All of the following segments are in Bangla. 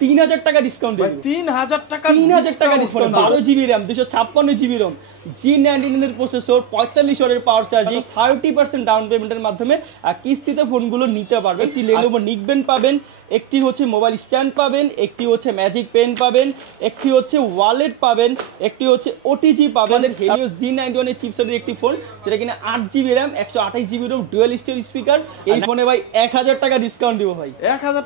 3000 টাকা ডিসকাউন্ট দিই। 3000 টাকা discount. 12 GB RAM, 256 GB Rome, G99 এর প্রসেসর, 45 ওয়াটের পাওয়ার চার্জিং, 30% ডাউন পেমেন্টের মাধ্যমে কিস্তিতে ফোনগুলো নিতে পারবেন। একটি Lenovo নিকবেন্ড পাবেন, একটি হচ্ছে মোবাইল স্ট্যান্ড পাবেন, একটি হচ্ছে ম্যাজিক পেন পাবেন, একটি হচ্ছে ওয়ালেট পাবেন, একটি হচ্ছে OTG পাবেন। Helios G91 এর চিপসেটের একটি ফোন, যেটা কিনা 8 GB RAM, 128 GB ROM, dual storage speaker. এই ফোনে ভাই 1000 টাকা ডিসকাউন্ট দিব ভাই। 1000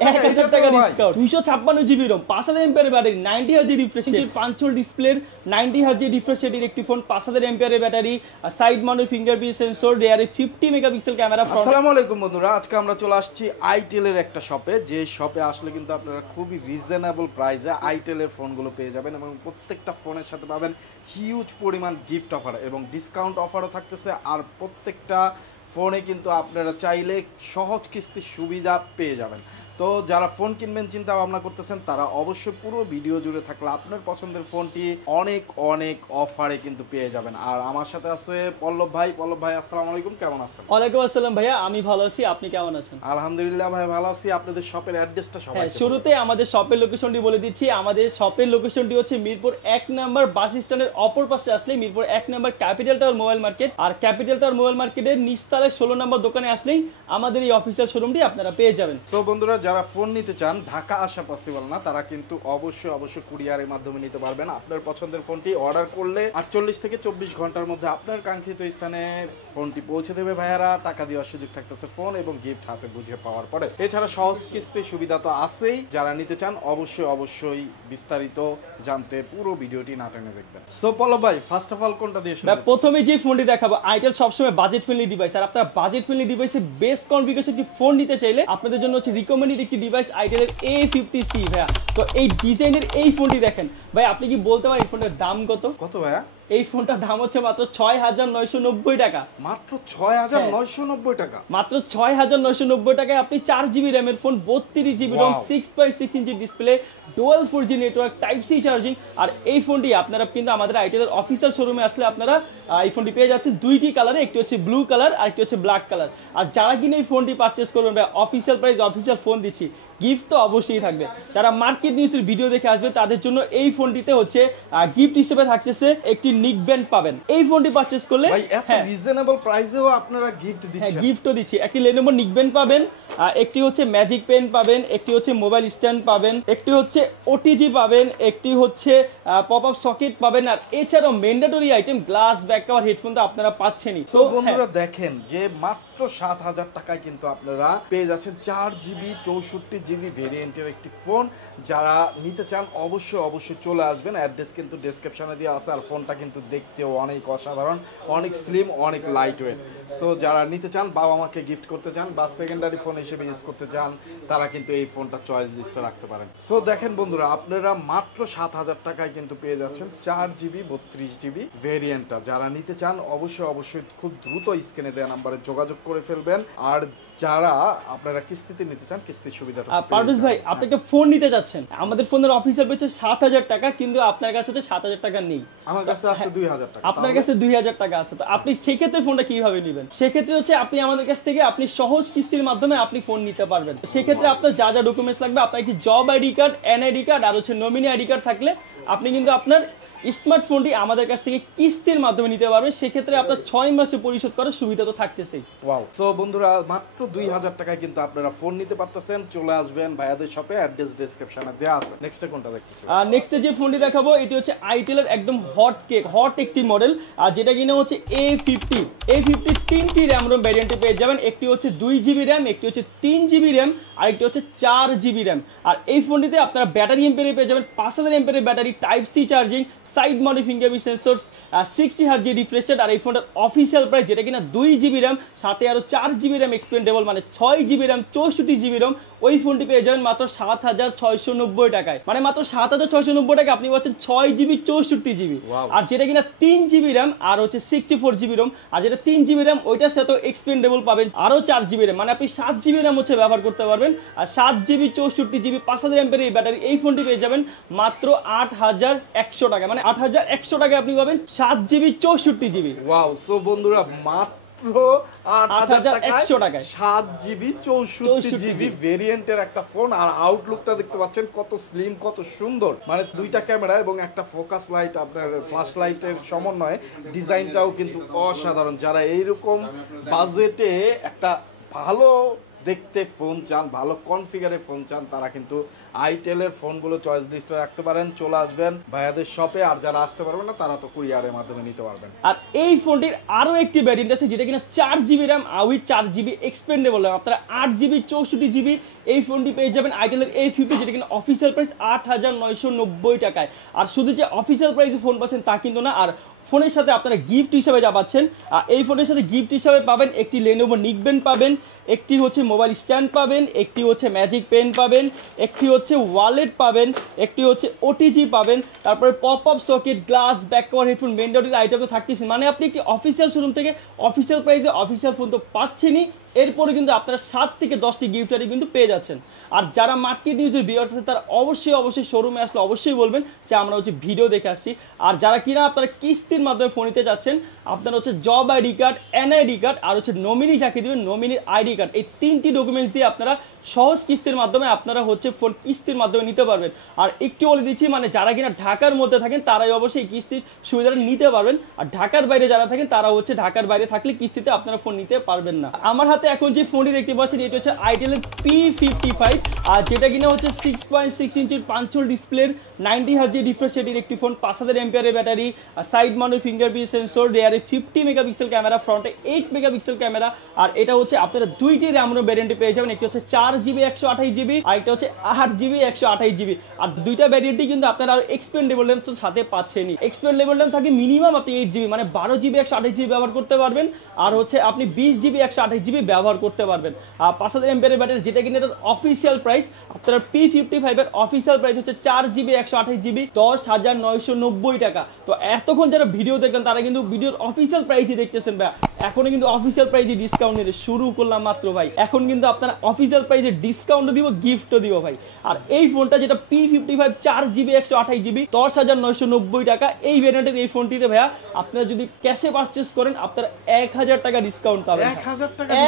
টাকা discount. 256 GB ROM, 5000 ampere battery, 90 hertz refresh rate, 5 ডিসপ্লের 90 হার্জ রিফ্রেশ রেটের একটি phone, 5000 ampere battery, side mounted fingerprint sensor, রিয়ারে 50 মেগাপিক্সেল ক্যামেরা। আসসালামু আলাইকুম বন্ধুরা, আজকে আমরা চলে আসছি আইটেল এর একটা শপে। যে শপে আসলে কিন্তু আপনারা খুবই রিজনেবল প্রাইসে আইটেল এর ফোনগুলো পেয়ে যাবেন এবং প্রত্যেকটা ফোনের সাথে পাবেন হিউজ পরিমাণ গিফট অফার এবং ডিসকাউন্ট অফারও থাকতেছে। আর প্রত্যেকটা ফোনে কিন্তু আপনারা চাইলে সহজ কিস্তির সুবিধা পেয়ে যাবেন। তো যারা ফোন কিনবেন চিন্তা ভাবনা করতেছেন তারা অবশ্যই পুরো ভিডিও জুড়ে থাকলে আপনার পছন্দের ফোনটি অনেক অনেক অফারে কিন্তু পেয়ে যাবেন। আর আমার সাথে আছে পল্লব ভাই। পল্লব ভাই আসসালামু আলাইকুম, কেমন আছেন? ওয়ালাইকুম আসসালাম ভাইয়া, আমি ভালো আছি, আপনি কেমন আছেন? আলহামদুলিল্লাহ ভাই ভালো আছি। আপনাদের শপের অ্যাড্রেসটা সবাই শুরুতে আমাদের শপের লোকেশনটি বলে দিচ্ছি। আমাদের শপের লোকেশনটি হচ্ছে মিরপুর 1 নম্বর বাস স্ট্যান্ডের অপর পাশে আসলে মিরপুর 1 নম্বর ক্যাপিটাল টাওয়ার মোবাইল মার্কেট, আর ক্যাপিটাল টাওয়ার মোবাইল মার্কেটের নিচতলায় 16 নম্বর দোকানে আসলেই আমাদের এই অফিসিয়াল শোরুমটি আপনারা পেয়ে যাবেন। তো বন্ধুরা, যারা ফোন নিতে চান, ঢাকা আসা পসিবল না, তারা কিন্তু অবশ্যই কুরিয়ারের মাধ্যমে নিতে পারবেন। আপনার পছন্দের ফোনটি অর্ডার করলে 48 থেকে 24 ঘন্টার মধ্যে আপনার কাঙ্ক্ষিত স্থানে ফোনটি পৌঁছে দেবে ভাইয়ারা। টাকা দেওয়ার সুযোগ থাকতেছে ফোন এবং গিফট হাতে বুঝে পাওয়ার পরে। এছাড়া সহজ কিস্তির সুবিধা তো আছেই। যারা নিতে চান অবশ্যই বিস্তারিত জানতে পুরো ভিডিওটি না টেনে দেখবেন। সো পল্লব ভাই, ফার্স্ট অফ অল কোনটা দিয়ে শুরু? প্রথমে যে ফোনটি দেখাবো, আইটেল সবসময় বাজেট ফ্রেন্ডলি ডিভাইস। আর আপনারা বাজেট ফ্রেন্ডলি ডিভাইসে বেস্ট কনফিগারেশন একটি ফোন নিতে চাইলে আপনাদের জন্য হচ্ছে রিকমেন্ডেড একটি ডিভাইস আইটেলের A50C ভাইয়া। তো এই ডিজাইনের এই ফোনটি দেখেন ভাই, আপনি কি বলতে পারেন এই ফোনটার দাম কত? কত ভাইয়া? এই ফোনটার দাম হচ্ছে মাত্র 6990 টাকা। মাত্র 6990 টাকা? মাত্র 6990 টাকায় আপনি 4 জিবি র্যামের phone, 32 GB ROM, 6.6 inch display, dual 4G network, type C charging. আর এই ফোনটি আপনারা কিন্তু আমাদের আইটেলের অফিসিয়াল শোরুমে আসলে আপনারা এই ফোনটি পেয়ে যাচ্ছেন দুইটি কালারে, একটি হচ্ছে ব্লু কালার আর একটি হচ্ছে ব্ল্যাক কালার। আর যারা কিনা এই ফোনটি পারচেস করবেন ভাই, অফিসিয়াল প্রাইস অফিসিয়াল ফোন দিচ্ছি, গিফট তো অবশ্যই থাকবে। যারা মার্কেট নিউজের ভিডিও দেখে আসবে তাদের জন্য এই ফোনটিতে হচ্ছে গিফট হিসেবে থাকতেছে একটি নিকব্যান্ড পাবেন। এই ফোনটি পারচেজ করলে ভাই এত রিজনেবল প্রাইসেও আপনারা গিফট দিচ্ছেন। হ্যাঁ, গিফটও দিচ্ছি। একটি Lenovo নিকব্যান্ড পাবেন, একটি হচ্ছে ম্যাজিক পেন পাবেন, একটি হচ্ছে মোবাইল স্ট্যান্ড পাবেন, একটি হচ্ছে OTG পাবেন, একটি হচ্ছে পপ আপ সকেট পাবেন। আর এছাড়াও mandatory item glass, back cover, headphone তো আপনারা পাচ্ছেনই। তো বন্ধুরা দেখেন যে মাত্র 7000 টাকায় কিন্তু আপনারা পেয়ে যাচ্ছেন 4 জিবি 64 জিবি ভেরিয়েন্টের একটি ফোন। যারা নিতে চান অবশ্যই চলে আসবেন। অ্যাড্রেস কিন্তু ডেসক্রিপশনে দেওয়া আছে। আর ফোনটা কিন্তু দেখতেও অনেক অসাধারণ, অনেক স্লিম, অনেক লাইট ওয়েট। সো যারা নিতে চান, বাবা মাকে গিফট করতে চান বা সেকেন্ডারি ফোন হিসেবে ইউজ করতে চান, তারা কিন্তু এই ফোনটা চয়েস লিস্টে রাখতে পারেন। সো দেখেন বন্ধুরা, আপনারা মাত্র 7000 টাকায় কিন্তু পেয়ে যাচ্ছেন 4 জিবি 32 জিবি ভেরিয়েন্টটা। যারা নিতে চান অবশ্যই খুব দ্রুত স্ক্রিনে দেওয়া নাম্বারে যোগাযোগ করে ফেলবেন। আর যারা আপনারা কিস্তিতে নিতে চান, কিস্তির সুবিধাটা পারভেজ ভাই, আপনি একটা ফোন নিতে যাচ্ছেন, আমাদের ফোনের অফিসিয়াল পেছে 7000 টাকা, কিন্তু আপনার কাছে তো 7000 টাকা নেই। আমার কাছে আছে 2000 টাকা। আপনার কাছে 2000 টাকা আছে। তো আপনি সেই ক্ষেত্রে ফোনটা কিভাবে নেবেন? সেক্ষেত্রে হচ্ছে আপনি আমাদের কাছ থেকে আপনি সহজ কিস্তির মাধ্যমে আপনি ফোন নিতে পারবেন। সেক্ষেত্রে আপনার যা ডকুমেন্টস লাগবে, আপনার কি job ID card, NID card আর হচ্ছে নমিনি আইডি কার্ড থাকলে আপনি কিন্তু আপনার স্মার্টফোনটি আমাদের কাছ থেকে কিস্তির মাধ্যমে নিতে পারবেন। সেক্ষেত্রে আপনার 6 মাসে পরিশোধ করার সুবিধা তো থাকতেছেই। ওয়াও। সো বন্ধুরা, মাত্র 2000 টাকায় কিন্তু আপনারা ফোন নিতে পারতেছেন। চলে আসবেন ভাইয়াদের শপে, অ্যাড্রেস ডেসক্রিপশনে দেওয়া আছে। নেক্সটে কোনটা দেখতেছেন? নেক্সটে যে ফোনটি দেখাবো এটি হচ্ছে আইটেলের একদম হট একটি মডেল, আর যেটা কিনা হচ্ছে A50 3টি র্যাম রোম ভ্যারিয়েন্টে পেয়ে যাবেন। একটি হচ্ছে 2 জিবি র্যাম, একটি হচ্ছে 3 জিবি র্যাম, আর একটি হচ্ছে 4 জিবি র্যাম। আর এই ফোনটিতে আপনারা ব্যাটারি এমপিয়ার পেয়ে যাবেন 5000 ampere battery, type C charging, side mounted fingerprint sensor, 60 hertz refresh rate. আর এই ফোনটার অফিসিয়াল প্রাইস, যেটা কিনা 2 জিবি র্যাম সাথে আরো 4 জিবি র্যাম এক্সপেন্ডেবল, মানে 6 জিবি র্যাম 64 জিবি রোম, ওই ফোনটি পেয়ে যাবেন মাত্র 7690 টাকায়। মানে মাত্র 7690 টাকা আপনি পাচ্ছেন 6 জিবি 64 জিবি। আর যেটা কিনা 3 জিবি র্যাম আর হচ্ছে 64 জিবি রোম, আর যেটা 3 জিবি র্যাম ওইটার সাথে এক্সপেন্ডেবল পাবেন আরো 4 জিবি র্যাম, মানে আপনি 7 জিবি র্যাম হচ্ছে ব্যবহার করতে পারবেন। আর 7 জিবি 64 জিবি 5000 এমপিয়ার এই ব্যাটারি, এই ফোনটি পেয়ে যাবেন মাত্র 8100 টাকা। মানে 8100 টাকায় আপনি পাবেন 7 জিবি 64 জিবি। ওয়াও। সো বন্ধুরা, মাত্র মাত্র 8,100 টাকায় 7GB 64GB ভেরিয়েন্টের একটা ফোন। আর আউটলুকটা দেখতে পাচ্ছেন কত স্লিম, কত সুন্দর, মানে দুইটা ক্যামেরা এবং একটা ফোকাস লাইট, আপনার ফ্ল্যাশ লাইটের সমন্বয়ে ডিজাইনটাও কিন্তু অসাধারণ। যারা এইরকম বাজেটে একটা ভালো দেখতে ফোন চান, ভালো কনফিগারে ফোন চান, তারা কিন্তু আইটেলের ফোনগুলো চয়েস লিস্টে রাখতে পারেন, চলে আসবেন ভাইয়াদের শপে। আর যারা আসতে পারবেন না তারা তো কুরিয়ারের মাধ্যমে নিতে পারবেন। আর এই ফোনটির আরো একটি ভ্যারিয়েন্ট আছে যেটা কিনা 4GB RAM with 4GB expandable RAM, আপনারা 8GB 64GB এই ফোনটি পেয়ে যাবেন আইটেলের A50, যেটা কিনা অফিসিয়াল প্রাইস 8,990 টাকায়। আর শুধু যে অফিসিয়াল প্রাইসে ফোন পাচ্ছেন তা কিন্তু না, আর ফোনের সাথে আপনারা গিফট হিসাবে যা পাচ্ছেন, এই ফোনের সাথে গিফট হিসাবে পাবেন একটি Lenovo নিকবেন্ড পাবেন, একটি হচ্ছে মোবাইল স্ট্যান্ড পাবেন, একটি হচ্ছে ম্যাজিক পেন পাবেন, একটি হচ্ছে ওয়ালেট পাবেন, একটি হচ্ছে OTG পাবেন, তারপরে pop up socket, glass, back cover, headphone, মেন্ডারির আইটেম তো থাকতেছে। মানে আপনি একটি অফিসিয়াল শোরুম থেকে অফিসিয়াল প্রাইসে অফিসিয়াল ফোন তো পাচ্ছেনই, এরপরে কিন্তু আপনারা 7 থেকে 10টি গিফট কিন্তু পেয়ে যাচ্ছেন। আর যারা মার্কেট নিউজের ভিউয়ার্স আছে তারা অবশ্যই শোরুমে আসলে অবশ্যই বলবেন যে আমরা হচ্ছে ভিডিও দেখে আসছি। আর যারা কিনা আপনারা কিস্তির মাধ্যমে ফোন নিতে চাচ্ছেন, আপনারা হচ্ছে job ID card, NID card আর হচ্ছে নমিনি যাকে দিবেন নমিনির আইডি কার্ড, এই 3টি ডকুমেন্টস দিয়ে আপনারা সহজ কিস্তির মাধ্যমে আপনারা হচ্ছে ফোন কিস্তির মাধ্যমে নিতে পারবেন। আর একটু বলে দিচ্ছি, মানে যারা কিনা ঢাকার মধ্যে থাকেন তারাই অবশ্যই কিস্তির সুবিধাটা নিতে পারবেন, আর ঢাকার বাইরে যারা থাকেন তারা হচ্ছে ঢাকার বাইরে থাকলে কিস্তিতে আপনারা ফোন নিতে পারবেন না। আমার হাতে এখন যে ফোনটি দেখতে পাচ্ছেন এটা হচ্ছে আইটেলের P55, আর যেটা কিনা হচ্ছে 6.6 ইঞ্চির পাঞ্চল ডিসপ্লের 90Hz রিফ্রেশ রেটের একটি ফোন, 5000 এমপিআরের battery, side mounted fingerprint sensor, রিয়ারে 50 মেগাপিক্সেল ক্যামেরা, ফ্রন্টে 8 মেগাপিক্সেল ক্যামেরা। আর এটা হচ্ছে আপনারা দুইটি র্যাম রোম ভ্যারিয়েন্টে পেয়ে যাবেন, একটি হচ্ছে 4GB 128GB আর একটা হচ্ছে 8GB 128GB। আর দুইটা ভ্যারিয়েন্টই কিন্তু আপনারা আর এক্সপেন্ডেবল র্যাম তো সাথে পাচ্ছেনই। এক্সপেন্ডেবল র্যাম থাকে মিনিমাম আপনি 8GB, মানে 12GB 128GB ব্যবহার করতে পারবেন, আর হচ্ছে আপনি 20GB 128GB ব্যবহার করতে পারবেন। আর 5000 এমপিআরের ব্যাটারি, যেটা কিনা এটার অফিসিয়াল প্রাইস, আপনার P55 এর অফিসিয়াল প্রাইস হচ্ছে 4GB 128GB 10,990 টাকা। তো এতক্ষণ যারা ভিডিও দেখলেন তারা কিন্তু ভিডিওর অফিসিয়াল প্রাইসই দেখতেছেন ভাই, এখনো কিন্তু অফিসিয়াল প্রাইসে ডিসকাউন্ট নিতে শুরু করলাম মাত্র ভাই। এখন কিন্তু আপনারা অফিসিয়াল প্রাইসে ডিসকাউন্টও দিব, গিফটও দিব ভাই। আর এই ফোনটা যেটা P55 4GB 128GB 10,990 টাকা, এই ভ্যারিয়েন্টের এই ফোনটিতে ভাইয়া আপনারা যদি ক্যাশে পারচেজ করেন আপনারা 1000 টাকা ডিসকাউন্ট পাবেন।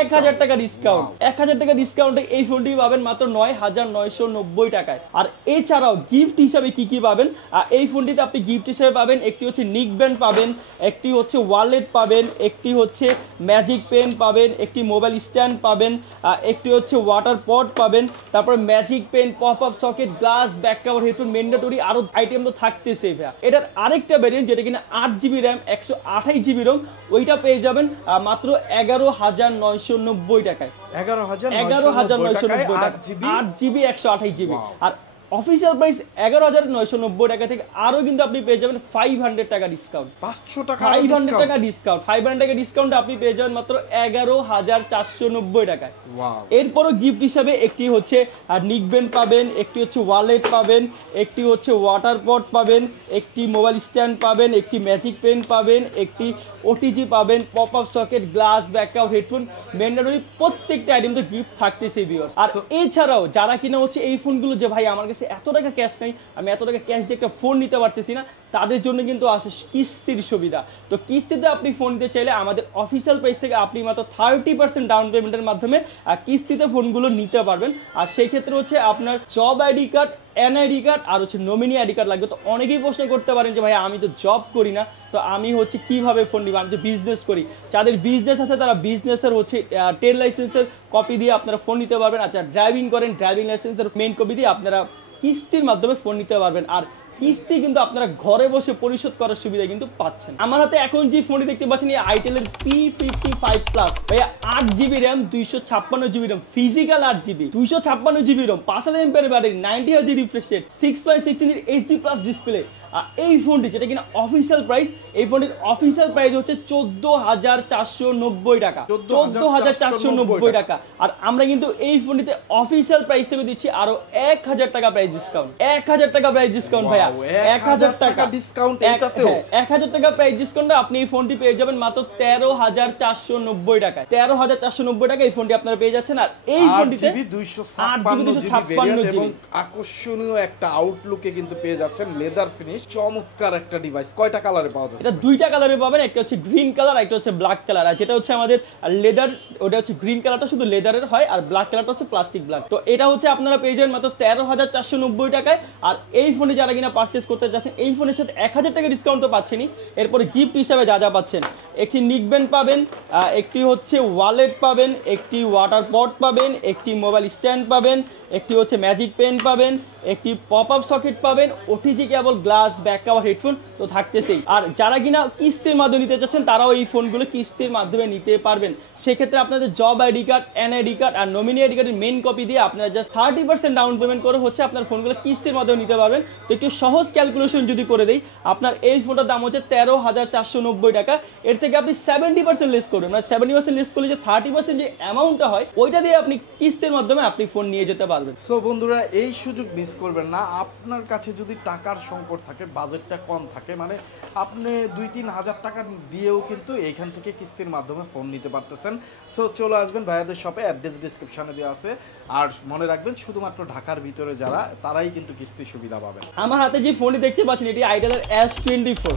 1000 টাকা ডিসকাউন্ট, 1000 টাকা ডিসকাউন্টে এই ফোনটি পাবেন মাত্র 9,990 টাকায়। আর এছাড়াও গিফট হিসাবে কি কি পাবেন, এই ফোনটিতে আপনি গিফট হিসাবে পাবেন একটি হচ্ছে নিকব্যান্ড পাবেন, একটি হচ্ছে ওয়ালেট পাবেন, একটি হচ্ছে ম্যাজিক পেন পাবেন, একটি মোবাইল স্ট্যান্ড পাবেন, একটি হচ্ছে ওয়াটার পট পাবেন, তারপরে magic pen, pop up socket, glass, back cover, headphone, mandatory আরো আইটেম তো থাকতেছে ভাইয়া। এটার আরেকটা ভ্যারিয়েন্ট যেটা কিনা 8GB র্যাম 128GB রোম, ওইটা পেয়ে যাবেন মাত্র 11,990 টাকায়। 11,990 টাকা 8GB 128GB। আর অফিসিয়াল প্রাইস 11,990 টাকা থেকে আরো কিন্তু আপনি পেয়ে যাবেন 500 টাকা ডিসকাউন্ট, 500 টাকা ডিসকাউন্ট, 500 টাকা ডিসকাউন্ট আপনি পেয়ে যাবেন মাত্র 11,490 টাকায়। এরপরও গিফট হিসাবে একটি হচ্ছে নিকবেন্ড পাবেন, একটি হচ্ছে ওয়ালেট পাবেন, একটি হচ্ছে ওয়াটার পট পাবেন, একটি মোবাইল স্ট্যান্ড পাবেন, একটি ম্যাজিক পেন পাবেন, একটি OTG পাবেন, pop up socket, glass, backup, headphone, mandatory প্রত্যেকটা আইটেম তো গিফট থাকতেছে ভিউয়ার্স। আর এছাড়াও যারা কিনা হচ্ছে এই ফোনগুলো যে ভাই আমার এত টাকা ক্যাশ নেই, আমি এত টাকা ক্যাশ দিয়ে একটা ফোন নিতে পারতেছি না, তাদের জন্য কিন্তু আছে কিস্তির সুবিধা। তো কিস্তিতে আপনি ফোন নিতে চাইলে আমাদের অফিসিয়াল প্রাইস থেকে আপনি মাত্র 30% ডাউন পেমেন্টের মাধ্যমে কিস্তিতে ফোনগুলো নিতে পারবেন। আর সেই ক্ষেত্রে হচ্ছে আপনার job ID card, NID card আর হচ্ছে নমিনি আইডি কার্ড লাগবে। তো অনেকেই প্রশ্ন করতে পারেন যে ভাই আমি তো জব করি না, তো আমি হচ্ছে কিভাবে ফোন নিব, আমি তো বিজনেস করি। যাদের বিজনেস আছে তারা বিজনেসের হচ্ছে ট্রেড লাইসেন্সের কপি দিয়ে আপনারা ফোন নিতে পারবেন। আচ্ছা ড্রাইভিং করেন, ড্রাইভিং লাইসেন্সের মেইন কপি দিয়ে আপনারা কিস্তির মাধ্যমে ফোন নিতে পারবেন। আর কিস্তি কিন্তু আপনারা ঘরে বসে পরিশোধ করার সুবিধা কিন্তু পাচ্ছেন। আমার হাতে এখন যে ফোনটি দেখতে পাচ্ছেন এই আইটেলের P55 প্লাস ভাইয়া 8GB RAM 256GB RAM, physical 8GB 256GB RAM, 5000 ampere battery, 90Hz refresh rate, 6.6 ইঞ্চির HD+ ডিসপ্লে। এই ফোনটি যেটা কিনা অফিসিয়াল প্রাইস, এই ফোনটির অফিসিয়াল প্রাইস হচ্ছে 14,490 টাকা, 14,490 টাকা। আর আমরা কিন্তু এই ফোনটিতে অফিসিয়াল প্রাইস থেকে দিচ্ছি আরো 1000 টাকা প্রাইস ডিসকাউন্ট, 1000 টাকা প্রাইস ডিসকাউন্ট ভাইয়া, 1000 টাকা ডিসকাউন্ট, 1000 টাকা প্রাইস ডিসকাউন্টে আপনি এই ফোনটি পেয়ে যাবেন মাত্র 13,490 টাকায়, 13,490 টাকা এই ফোনটি আপনারা পেয়ে যাচ্ছেন। আর এই ফোনটিতে 8GB 256GB এবং আকর্ষণীয় একটা আউটলুকে কিন্তু পেয়ে যাচ্ছেন, লেদার ফিনিশ চমৎকার একটা ডিভাইস, কয়টা কালারে পাওয়া যাবে? এটা দুইটা কালারে পাবেন, একটা হচ্ছে গ্রিন কালার, একটা হচ্ছে ব্ল্যাক কালার। আর যেটা হচ্ছে আমাদের লেদার, ওটা হচ্ছে গ্রিন কালারটা শুধু লেদারের হয়, আর ব্ল্যাক কালারটা হচ্ছে প্লাস্টিক ব্ল্যাক। তো এটা হচ্ছে আপনারা পেয়ে যাবেন মাত্র 13,490 টাকায়। আর এই ফোনে যারা কিনা পারচেস করতে যাচ্ছেন, এই ফোনের সাথে 1000 টাকা ডিসকাউন্ট তো পাচ্ছেনই, এরপরে গিফট হিসাবে যা যা পাচ্ছেন, একটি নিকব্যান্ড পাবেন, একটি হচ্ছে ওয়ালেট পাবেন, একটি ওয়াটার পট পাবেন, একটি মোবাইল স্ট্যান্ড পাবেন, একটি হচ্ছে ম্যাজিক পেন পাবেন, একটি পপ আপ সকেট পাবেন, ওটিজি কেবল, গ্লাস, ব্যাক কভার, হেডফোন তো থাকতেছেই। আর যারা কিনা কিস্তির মাধ্যমে নিতে চাচ্ছেন, তারাও এই ফোনগুলো কিস্তির মাধ্যমে নিতে পারবেন। সেক্ষেত্রে আপনাদের job ID card, NID card আর নমিনি আইডি কার্ডের মেইন কপি দিয়ে আপনারা জাস্ট 30% ডাউন পেমেন্ট করে হচ্ছে আপনার ফোনগুলো কিস্তির মাধ্যমে নিতে পারবেন। তো একটু সহজ ক্যালকুলেশন যদি করে দেই, আপনার এই ফোনটার দাম হচ্ছে 13,490 টাকা। এর থেকে আপনি 70% লেস করবেন, মানে 70% লেস করলে যে 30% যে অ্যামাউন্টটা হয়, ওইটা দিয়ে আপনি কিস্তির মাধ্যমে আপনি ফোন নিয়ে যেতে পারবেন। সো বন্ধুরা, এই সুযোগ মিস করবেন না। আপনার কাছে যদি টাকার সংকট থাকে, বাজেটটা কম থাকে, মানে আপনি 2-3 হাজার টাকা দিয়েও কিন্তু এইখান থেকে কিস্তির মাধ্যমে ফোন নিতে পারতেছেন। সো চলে আসবেন ভাইয়াদের শপে, অ্যাড্রেস ডিসক্রিপশনে দেওয়া আছে। আর মনে রাখবেন, শুধুমাত্র ঢাকার ভিতরে যারা, তারাই কিন্তু কিস্তি সুবিধা পাবেন। আমার হাতে যে ফোনটি দেখতে পাচ্ছেন, এটি আইটেলের S24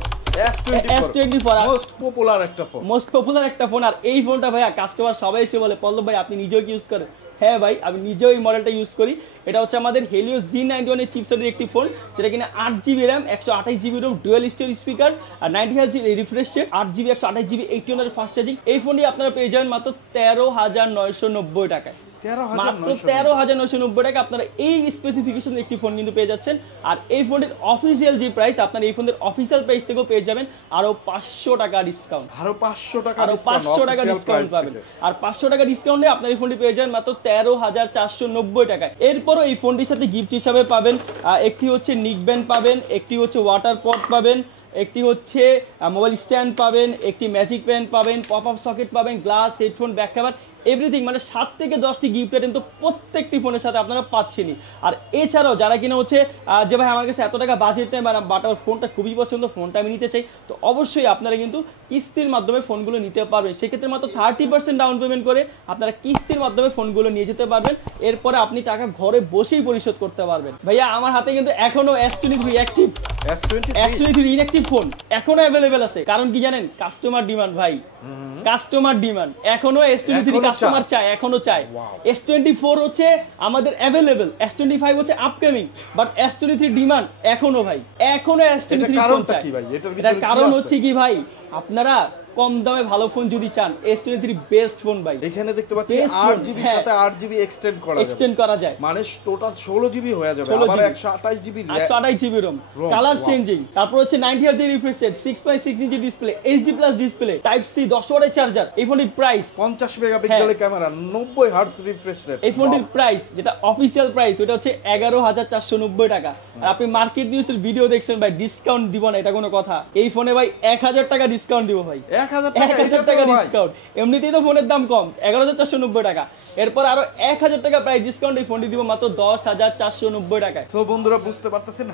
মোস্ট পপুলার একটা ফোন, মোস্ট পপুলার একটা ফোন। আর এই ফোনটা ভাইয়া কাস্টমার সবাই এসে বলে, পল্লব ভাই আপনি নিজেও কি ইউজ করেন? হ্যাঁ ভাই, আমি নিজেও এই মডেলটা ইউজ করি। এটা হচ্ছে আমাদের হেলিওস G91 এর চিপসেটের একটি ফোন, যেটা কিনা 8GB RAM, 128GB ROM, dual storage speaker আর 90Hz refresh rate, 8GB 128GB 80 fast charging. এই ফোনটি আপনারা পেয়ে যাবেন মাত্র 13,990 টাকায়। মাত্র 13,990 টাকা আপনারা এই স্পেসিফিকেশন একটি ফোন কিন্তু পেয়ে যাচ্ছেন। আর এই ফোনের অফিসিয়াল যে প্রাইস, আপনারা এই ফোনের অফিসিয়াল প্রাইস থেকেও পেয়ে যাবেন আরো 500 টাকা ডিসকাউন্ট, আরো 500 টাকা ডিসকাউন্ট পাবেন। আর 500 টাকা ডিসকাউন্টে আপনার এই ফোনটি পেয়ে যাবেন মাত্র 13,490 টাকায়। এরপরও এই ফোনটির সাথে গিফট হিসাবে পাবেন একটি হচ্ছে নিকব্যান্ড পাবেন, একটি হচ্ছে ওয়াটার পট পাবেন, একটি হচ্ছে মোবাইল স্ট্যান্ড পাবেন, একটি ম্যাজিক পেন পাবেন, পপ আপ সকেট পাবেন, glass, headphone, back cover, everything. মানে 7 থেকে 10টি গিফট আইটেম তো প্রত্যেকটি ফোনের সাথে আপনারা পাচ্ছেনই। আর এছাড়াও যারা কিনা হচ্ছে যে ভাই আমার কাছে এত টাকা বাজেট নেই, বাট আমার ফোনটা খুবই পছন্দ, ফোনটা আমি নিতে চাই, তো অবশ্যই আপনারা কিন্তু কিস্তির মাধ্যমে ফোনগুলো নিতে পারবেন। সেক্ষেত্রে মাত্র 30% ডাউন পেমেন্ট করে আপনারা কিস্তির মাধ্যমে ফোনগুলো নিয়ে যেতে পারবেন। এরপরে আপনি টাকা ঘরে বসেই পরিশোধ করতে পারবেন। ভাইয়া আমার হাতে কিন্তু এখনো S23 active, S23 inactive phone এখনো অ্যাভেলেবেল আছে। কারণ কি জানেন? কাস্টমার ডিমান্ড ভাই, কাস্টমার ডিমান্ড। এখনো S23 কাস্টমার চায়, এখনো চায়। S24 হচ্ছে আমাদের অ্যাভেলেবেল, S25 হচ্ছে আপকামিং, বাট S23 ডিমান্ড এখনো ভাই, এখনো S23 ফোন চায়। এটার কারণ হচ্ছে কি ভাই, আপনারা কম দামে ভালো ফোন যদি চান, S23 বেস্ট ফোন ভাই। এখানে দেখতে পাচ্ছি 8GB সাথে 8GB এক্সটেন্ড করা যায়, মানে টোটাল 16GB হয়ে যাবে। আবার 128GB রোম, কালার চেঞ্জিং। তারপর হচ্ছে 90Hz refresh rate, 6.6 inch display, HD+ display, type C, 10 ওয়াটের চার্জার। এই ফোনের প্রাইস 50 মেগাপিক্সেলের ক্যামেরা, 90Hz রিফ্রেশ রেট। এই ফোনটির প্রাইস, যেটা অফিশিয়াল প্রাইস, ওটা হচ্ছে 11,490 টাকা। আর আপনি মার্কেট নিউজের ভিডিও দেখছেন ভাই, ডিসকাউন্ট দিব না এটা কোনো কথা। এই ফোনে ভাই 1000 টাকা ডিসকাউন্ট দিব ভাই, 1000 টাকা ডিসকাউন্ট। এমনিতেই তো ফোনের দাম কম, 11,490 টাকা। এরপর আরো 1000 টাকা প্রাইস ডিসকাউন্ট, এই ফোনটি দিব মাত্র 10,490 টাকায়। সো বন্ধুরা বুঝতে পারতেছেন,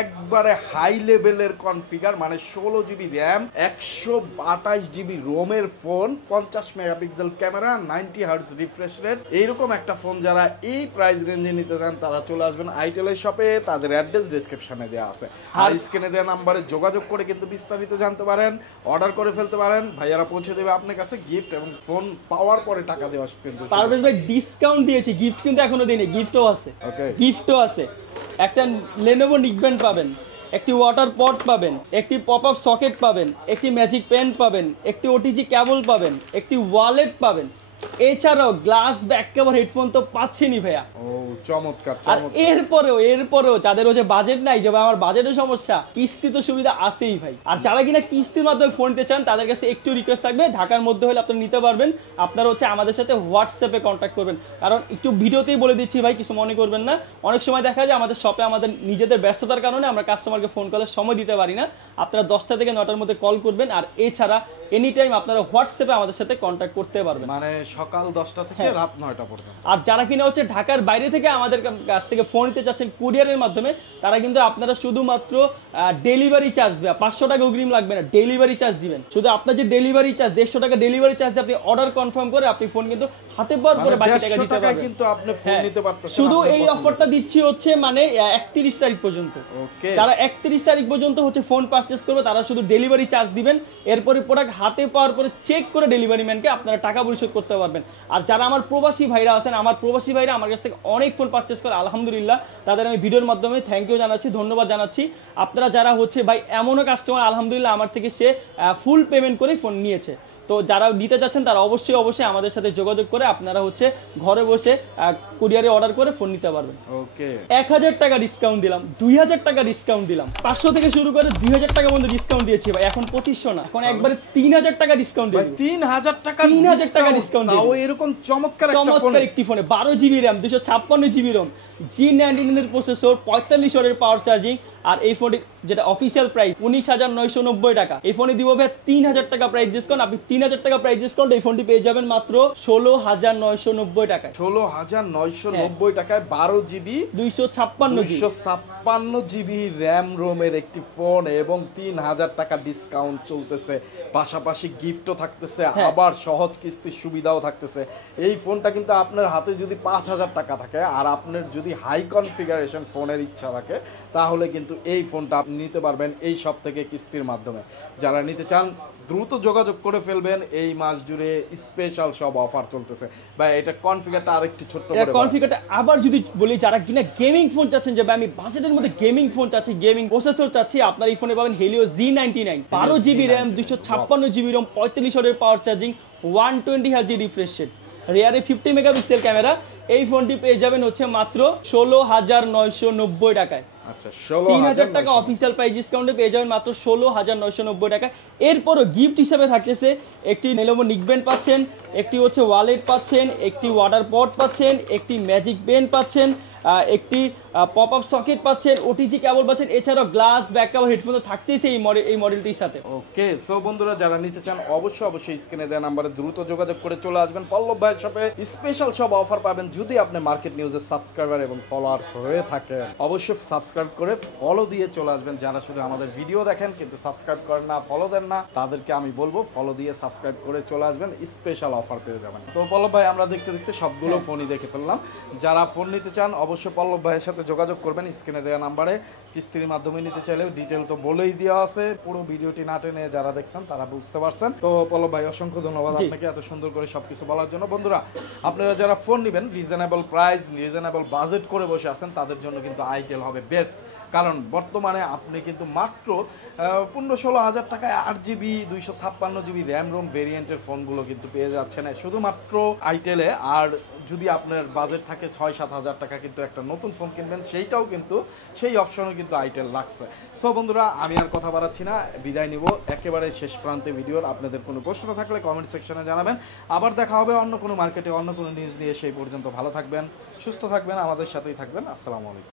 একবারে হাই লেভেলের কনফিগার, মানে 16GB র্যাম, 128GB রোমের phone, 50 megapixel camera, 90Hz refresh rate. এইরকম একটা ফোন যারা এই প্রাইস রেঞ্জে নিতে চান, তারা চলে আসবেন আইটেলের শপে। তাদের অ্যাড্রেস ডেসক্রিপশনে দেওয়া আছে, আর স্ক্রিনে দেওয়া নাম্বারে যোগাযোগ করে কিন্তু বিস্তারিত জানতে পারেন, অর্ডার করে ফেলতে পারেন। ভাইয়ারা পৌঁছে দেবে আপনার কাছে গিফট, এবং ফোন পাওয়ার পরে টাকা দেওয়া কিন্তু পারভেজ ভাই ডিসকাউন্ট দিয়েছি, গিফট কিন্তু এখনো দেয়নি, গিফটও আছে, গিফটও আছে। একটা Lenovo নিকব্যান্ড পাবেন, একটি ওয়াটার পট পাবেন, একটি পপ আপ সকেট পাবেন, একটি ম্যাজিক পেন পাবেন, একটি ওটিজি কেবল পাবেন, একটি ওয়ালেট পাবেন। এছাড়াও গ্লাস, ব্যাক কভার, হেডফোন তো পাচ্ছেনই ভাইয়া। ও চমৎকার। আর এরপরেও যাদের হচ্ছে বাজেট নাই, যে ভাই আমার বাজেটের সমস্যা, কিস্তি তো সুবিধা আছেই ভাই। আর যারা কিনা কিস্তির মাধ্যমে ফোন নিতে চান, তাদের কাছে একটু রিকোয়েস্ট থাকবে, ঢাকার মধ্যে হলে আপনারা নিতে পারবেন। আপনারা হচ্ছে আমাদের সাথে হোয়াটসঅ্যাপে কন্ট্যাক্ট করবেন। কারণ একটু ভিডিওতেই বলে দিচ্ছি ভাই, কিছু মনে করবেন না। অনেক সময় দেখা যায় আমাদের শপে আমাদের নিজেদের ব্যস্ততার কারণে আমরা কাস্টমারকে ফোন কলের সময় দিতে পারি না। আপনারা 10টা থেকে 9টার মধ্যে কল করবেন। আর এছাড়া এনি টাইম আপনারা হোয়াটসঅ্যাপে আমাদের সাথে কন্ট্যাক্ট করতে পারবেন, মানে সকাল 10টা থেকে রাত 9টা পর্যন্ত। আর যারা কিনা হচ্ছে ঢাকার বাইরে থেকে আমাদের কাছ থেকে ফোন নিতে চাচ্ছেন কুরিয়ারের মাধ্যমে, তারা কিন্তু আপনারা শুধুমাত্র ডেলিভারি চার্জ দেবে, 500 টাকা অগ্রিম লাগবে না, ডেলিভারি চার্জ দিবেন। শুধু আপনার যে ডেলিভারি চার্জ 150 টাকা ডেলিভারি চার্জ দিয়ে আপনি অর্ডার কনফার্ম করে আপনি ফোন কিন্তু হাতে পাওয়ার পরে বাকি টাকা দিতে পারবেন। কিন্তু আপনি ফোন নিতে পারতেছেন। শুধু এই অফারটা দিচ্ছি হচ্ছে মানে 31 তারিখ পর্যন্ত। ওকে, যারা 31 তারিখ পর্যন্ত হচ্ছে ফোন পারচেজ করবে তারা শুধু ডেলিভারি চার্জ দিবেন, এরপরে প্রোডাক্ট হাতে পাওয়ার পরে চেক করে ডেলিভারি ম্যানকে আপনারা টাকা পরিশোধ করতে পারবেন। আর যারা আমার প্রবাসী ভাইরা আছেন, আমার প্রবাসী ভাইরা আমার কাছ থেকে অনেক ফোন পারচেজ করে আলহামদুলিল্লাহ, তাদের আমি ভিডিওর মাধ্যমে থ্যাংক ইউ জানাচ্ছি, ধন্যবাদ জানাচ্ছি। আপনারা যারা হচ্ছে ভাই এমনও কাস্টমার আলহামদুলিল্লাহ আমার থেকে সে ফুল পেমেন্ট করে ফোন নিয়েছে, তো যারা নিতে চাচ্ছেন তারা অবশ্যই আমাদের সাথে যোগাযোগ করে আপনারা হচ্ছে ঘরে বসে কুরিয়ারে অর্ডার করে ফোন নিতে পারবেন। ওকে, 1000 টাকা ডিসকাউন্ট দিলাম, 2000 টাকা ডিসকাউন্ট দিলাম, 500 থেকে শুরু করে 2000 টাকা পর্যন্ত ডিসকাউন্ট দিয়েছি ভাই। এখন 2500 না, এখন একবারে 3000 টাকা ডিসকাউন্ট দিয়েছি। 3000 টাকা ডিসকাউন্ট তাও এরকম চমৎকার একটি ফোনে 12 GB RAM, 256 GB Rome, G99 এর প্রসেসর, 45 ওয়াটের পাওয়ার চার্জিং। আর এই ফোনটি যেটা অফিসিয়াল প্রাইস 19,990 টাকা, এই ফোনে দিব ভাই 3000 টাকা প্রাইস ডিসকাউন্ট। আপনি 3000 টাকা প্রাইস ডিসকাউন্ট এই ফোনটি পেয়ে যাবেন মাত্র 16,990 টাকায়। 16,990 টাকায় 12 জিবি 256 জিবি র্যাম রোমের একটি ফোন এবং 3000 টাকা ডিসকাউন্ট চলতেছে, পাশাপাশি গিফটও থাকতেছে, আবার সহজ কিস্তির সুবিধাও থাকতেছে। এই ফোনটা কিন্তু আপনার হাতে যদি 5000 টাকা থাকে আর আপনার যদি হাই কনফিগারেশন ফোনের ইচ্ছা থাকে তাহলে কিন্তু এই ফোনটা আপনি নিতে পারবেন এই সব থেকে কিস্তির মাধ্যমে। যারা নিতে চান দ্রুত যোগাযোগ করে ফেলবেন, এই মাস জুড়ে স্পেশাল সব অফার চলতেছে। ভাই এটা কনফিগারটা আরেকটু ছোট্ট করে কনফিগারটা আবার যদি বলি, যারা কিনা গেমিং ফোন চাচ্ছেন যে ভাই আমি বাজেটের মধ্যে গেমিং ফোন চাচ্ছি, গেমিং প্রসেসর চাচ্ছি, আপনার এই ফোনে পাবেন Helio G99, 12 GB RAM, 256 GB ROM, 45 ওয়াটের power charging, 120 Hz refresh rate, রিয়ারে 50 মেগাপিক্সেল ক্যামেরা। এই ফোনটি পেয়ে যাবেন হচ্ছে মাত্র 16,990 টাকায়। আচ্ছা, 3000 টাকা অফিসিয়াল প্রাইস ডিসকাউন্টে পেয়ে যাবেন মাত্র 16,990 টাকা। এরপরও গিফট হিসেবে থাকতেছে একটি Lenovo নিকব্যান্ড পাচ্ছেন, একটি হচ্ছে ওয়ালেট পাচ্ছেন, একটি ওয়াটার পট পাচ্ছেন, একটি ম্যাজিক পেন পাচ্ছেন, একটি পপ আপ সকেট পাচ্ছেন, ওটিজি কেবল পাচ্ছেন, এছাড়াও গ্লাস ব্যাক কভার হেডফোন তো থাকতেইছে এই মডেলটির সাথে। ওকে, সো বন্ধুরা যারা নিতে চান অবশ্যই স্ক্রিনে দেওয়া নম্বরে দ্রুত যোগাযোগ করে চলে আসবেন পল্লব ভাইয়ের শপে। স্পেশাল সব অফার পাবেন যদি আপনি মার্কেট নিউজের সাবস্ক্রাইবার এবং ফলোয়ার্স হয়ে থাকেন। অবশ্যই সাবস্ক্রাইব করে ফলো দিয়ে চলে আসবেন। যারা শুধু আমাদের ভিডিও দেখেন কিন্তু সাবস্ক্রাইব করেন না, ফলো দেন না, তাদেরকে আমি বলবো ফলো দিয়ে সাবস্ক্রাইব করে চলে আসবেন, স্পেশাল অফার পেয়ে যাবেন। তো পল্লব ভাই আমরা দেখতে দেখতে সবগুলো ফোনই দেখে ফেললাম। যারা ফোন নিতে চান অবশ্যই পল্লব ভাইয়ের সাথে যোগাযোগ করবেন স্ক্রিনে দেওয়া নাম্বারে। কিস্তির মাধ্যমে নিতে চাইলেও ডিটেল তো বলেই দেওয়া আছে, পুরো ভিডিওটি না টেনে যারা দেখছেন তারা বুঝতে পারছেন। তো পল্লব ভাই অসংখ্য ধন্যবাদ আপনাকে এত সুন্দর করে সবকিছু বলার জন্য। বন্ধুরা আপনারা যারা ফোন নেবেন রিজনেবল প্রাইস, রিজনেবল বাজেট করে বসে আছেন তাদের জন্য কিন্তু আইটেল হবে বেস্ট। কারণ বর্তমানে আপনি কিন্তু মাত্র 15-16 হাজার টাকায় 8 জিবি 256 জিবি র্যাম রোম ভেরিয়েন্টের ফোনগুলো কিন্তু পেয়ে যাচ্ছেন শুধুমাত্র আইটেলে। আর যদি আপনার বাজেট থাকে 6-7 হাজার টাকা কিন্তু একটা নতুন ফোন কিনবেন, সেইটাও কিন্তু সেই অপশনও কিন্তু আইটেল লাগছে। সো বন্ধুরা আমি আর কথা বাড়াচ্ছি না, বিদায় নিব একেবারে শেষ প্রান্তে ভিডিওর। আপনাদের কোনো প্রশ্ন থাকলে কমেন্ট সেকশনে জানাবেন। আবার দেখা হবে অন্য কোনো মার্কেটে অন্য কোনো নিউজ নিয়ে। সেই পর্যন্ত ভালো থাকবেন, সুস্থ থাকবেন, আমাদের সাথেই থাকবেন। আসসালামু আলাইকুম।